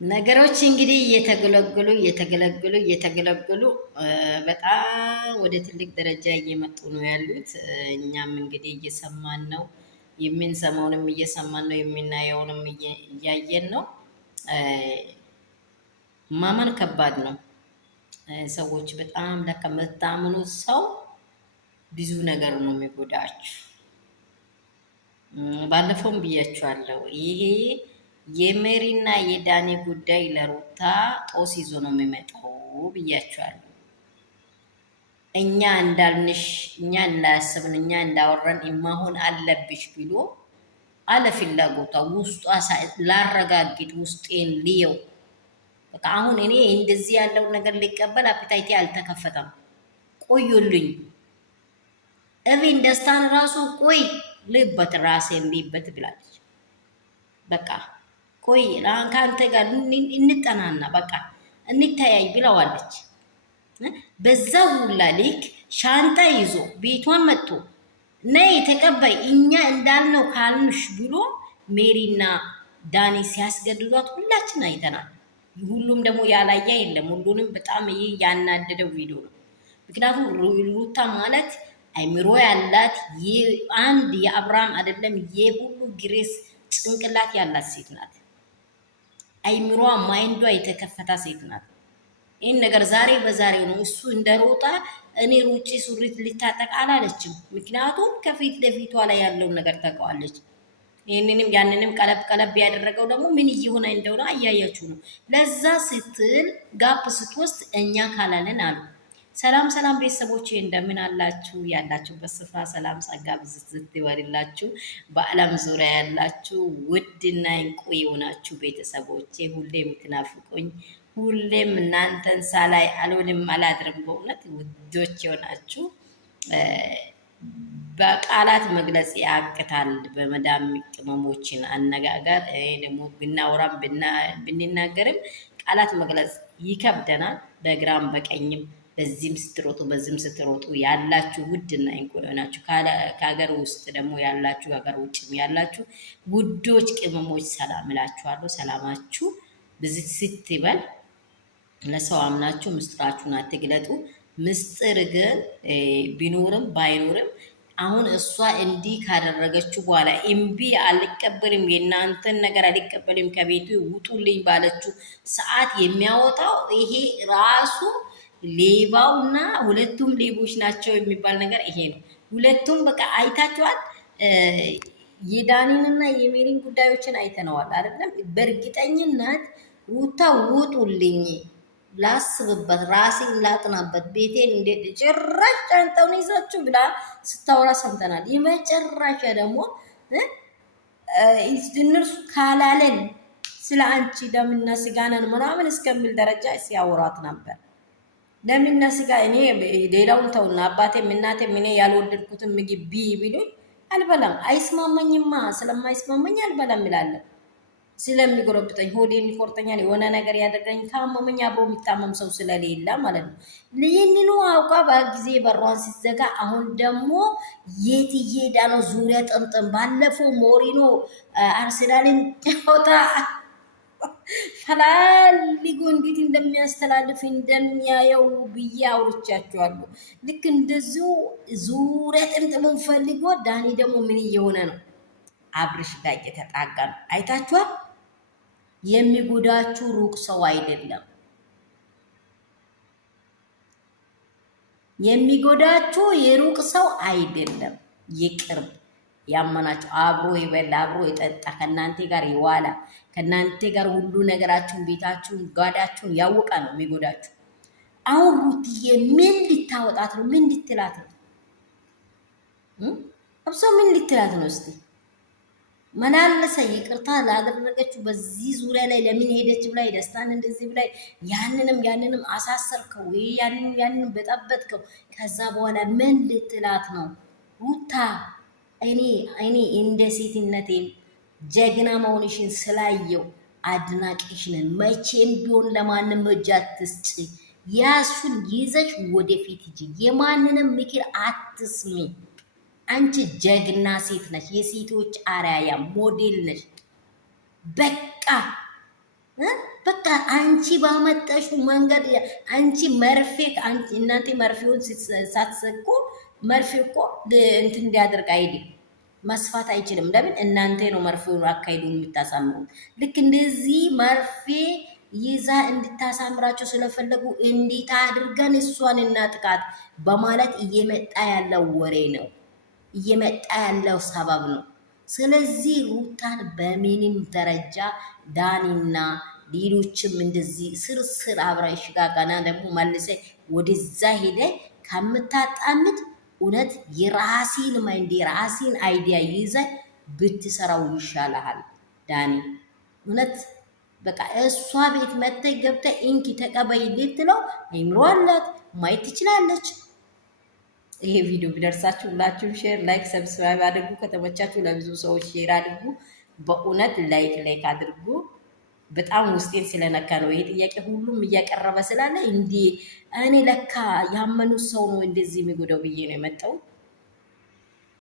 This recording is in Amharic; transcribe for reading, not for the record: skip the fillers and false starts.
ነገሮች እንግዲህ እየተገለገሉ በጣም ወደ ትልቅ ደረጃ እየመጡ ነው ያሉት። እኛም እንግዲህ እየሰማን ነው፣ የምንሰማውንም እየሰማን ነው፣ የምናየውንም እያየን ነው። ማመን ከባድ ነው። ሰዎች በጣም ለካ የምታምኑት ሰው ብዙ ነገር ነው የሚጎዳችሁ። ባለፈውም ብያችኋለሁ። ይሄ የሜሪና የዳኒ ጉዳይ ለሩታ ጦስ ይዞ ነው የሚመጣው ብያችኋለሁ። እኛ እንዳልንሽ፣ እኛ እንዳያስብን፣ እኛ እንዳወራን መሆን አለብሽ ብሎ አለ ፍላጎቷ ውስጧ ላረጋግጥ ውስጤን ልየው። በቃ አሁን እኔ እንደዚህ ያለው ነገር ሊቀበል አፒታይቴ አልተከፈተም። ቆዩልኝ እቪን ደስታን ራሱ ቆይ ልበት ራሴን ልበት ብላለች። በቃ ቆይ ከአንተ ጋር እንጠናና በቃ እንተያይ ብለዋለች። በዛው ሁላ ልክ ሻንጣ ይዞ ቤቷን መጥቶ ነይ ተቀባይ እኛ እንዳልነው ካልንሽ ብሎ ሜሪና ዳኒ ሲያስገድዷት ሁላችን አይተናል። ሁሉም ደግሞ ያላየ የለም። ሁሉንም በጣም ይሄ ያናደደው ቪዲዮ ነው። ምክንያቱም ሩታ ማለት አይምሮ ያላት አንድ የአብርሃም አይደለም የሁሉ ግሬስ ጭንቅላት ያላት ሴት ናት። አይምሯ ማይንዷ የተከፈታ ሴት ናት። ይህን ነገር ዛሬ በዛሬ ነው እሱ እንደሮጣ እኔ ሩጪ ሱሪት ልታጠቅ አላለችም። ምክንያቱም ከፊት ለፊቷ ላይ ያለውን ነገር ታውቀዋለች። ይህንንም ያንንም ቀለብ ያደረገው ደግሞ ምን እየሆነ እንደሆነ አያያችሁ ነው። ለዛ ስትል ጋፕ ስትወስድ እኛ ካላለን አሉ። ሰላም ሰላም ቤተሰቦቼ እንደምን አላችሁ? ያላችሁበት ስፍራ ሰላም ጸጋ ብዝት ይበልላችሁ። በዓለም ዙሪያ ያላችሁ ውድና እንቁ የሆናችሁ ቤተሰቦቼ ሁሌም ትናፍቁኝ፣ ሁሌም እናንተን ሳላይ አልውልም አላድርም። በእውነት ውዶች የሆናችሁ በቃላት መግለጽ ያቅታል። በመዳም ቅመሞችን አነጋገር ደግሞ ብናወራም ብንናገርም ቃላት መግለጽ ይከብደናል። በግራም በቀኝም በዚህም ስትሮጡ በዚህም ስትሮጡ ያላችሁ ውድና እንቁ የሆናችሁ ከሀገር ውስጥ ደግሞ ያላችሁ ሀገር ውጭም ያላችሁ ውዶች ቅመሞች ሰላም እላችኋለሁ። ሰላማችሁ ብዝት ስትበል። ለሰው አምናችሁ ምስጢራችሁን አትግለጡ። ምስጢር ግን ቢኖርም ባይኖርም አሁን እሷ እንዲህ ካደረገችው በኋላ እምቢ አልቀበልም፣ የእናንተን ነገር አልቀበልም፣ ከቤቱ ውጡልኝ ባለችው ሰዓት የሚያወጣው ይሄ ራሱ ሌባውና ሁለቱም ሌቦች ናቸው የሚባል ነገር ይሄ ነው። ሁለቱም በቃ አይታችኋል። የዳኒንና የሜሪን ጉዳዮችን አይተነዋል አይደለም? በእርግጠኝነት ሩታ ውጡልኝ፣ ላስብበት፣ ራሴን ላጥናበት፣ ቤቴን እንዴት ጭራሽ ጫንጣውን ይዛችሁ ብላ ስታወራ ሰምተናል። የመጨረሻ ደግሞ እነርሱ ካላለን ስለ አንቺ ደምና ስጋነን ምናምን እስከሚል ደረጃ ሲያወራት ነበር። ደምና ስጋ እኔ ሌላውን ተውና አባቴም እናቴም እኔ ያልወደድኩትን ምግብ ቢሉኝ አልበላም። አይስማመኝማ። ስለማይስማመኝ አልበላም እላለሁ። ስለሚጎረብጠኝ ሆዴን ይቆርጠኛል። የሆነ ነገር ያደርገኝ ካመመኝ አብሮ የሚታመም ሰው ስለሌለ ማለት ነው። ይህንኑ አውቃ በጊዜ በሯን ሲዘጋ አሁን ደግሞ የት እየሄዳ ነው? ዙሪያ ጥምጥም። ባለፈው ሞሪኖ አርሴናልን ጨዋታ ፈላልጎ እንዴት እንደሚያስተላልፍ እንደሚያየው ብዬ አውርቻችኋለሁ። ልክ እንደዚሁ ዙሪያ ጥምጥሙን ፈልጎ ዳኒ ደግሞ ምን እየሆነ ነው? አብርሽ ጋር እየተጣጋ ነው። አይታችኋል። የሚጎዳችሁ ሩቅ ሰው አይደለም። የሚጎዳችሁ የሩቅ ሰው አይደለም፣ የቅርብ ያመናችሁ አብሮ ይበላ አብሮ ይጠጣ ከእናንተ ጋር ይዋላ ከእናንተ ጋር ሁሉ ነገራችሁን ቤታችሁን ጓዳችሁን ያወቃ ነው የሚጎዳችሁ። አሁን ሩትዬ ምን ልታወጣት ነው? ምን ልትላት ነው? አብሶ ምን ልትላት ነው? እስቲ መላለሰ ይቅርታ ላደረገችው በዚህ ዙሪያ ላይ ለምን ሄደች ብላ ደስታን እንደዚህ ብላ ያንንም አሳሰርከው፣ ያንንም በጠበጥከው። ከዛ በኋላ ምን ልትላት ነው ሩታ? እኔ እንደ ሴትነቴን ጀግና መሆንሽን ስላየው አድናቂሽ ነን። መቼም ቢሆን ለማንም እጅ አትስጪ። ያሱን ይዘሽ ወደፊት ሂጂ። የማንንም ምክር አትስሚ። አንቺ ጀግና ሴት ነሽ። የሴቶች አርአያ ሞዴል ነሽ። በቃ አንቺ ባመጣሹ መንገድ አንቺ መርፌ እናንተ መርፌውን ሳትሰቁ መርፌ እኮ እንትን እንዲያደርግ አይደል መስፋት አይችልም። ለምን እናንተ ነው መርፌውን አካሄዱን የምታሳምሩት። ልክ እንደዚህ መርፌ ይዛ እንድታሳምራቸው ስለፈለጉ እንዴት አድርገን እሷን እናጥቃት በማለት እየመጣ ያለው ወሬ ነው፣ እየመጣ ያለው ሰበብ ነው። ስለዚህ ሩታን በምንም ደረጃ ዳኒና ሌሎችም እንደዚህ ስርስር አብረሽ ጋር ገና ደግሞ መልሰ ወደዛ ሄደ ከምታጣምድ እውነት የራሲን ማይንድ የራሲን አይዲያ ይዘ ብትሰራው ይሻልሃል ዳኒ። እውነት በቃ እሷ ቤት መጥተህ ገብተህ እንኪ ተቀበይ ልትለው አይምሮ አላት፣ ማየት ትችላለች። ይሄ ቪዲዮ ቢደርሳችሁ ሁላችሁም ሼር፣ ላይክ፣ ሰብስክራይብ አድርጉ። ከተመቻችሁ ለብዙ ሰዎች ሼር አድርጉ። በእውነት ላይክ አድርጉ። በጣም ውስጤን ስለነካ ነው ይሄ ጥያቄ ሁሉም እያቀረበ ስላለ እንዴ እኔ ለካ ያመኑት ሰው ነው እንደዚህ የሚጎዳው ብዬ ነው የመጣው።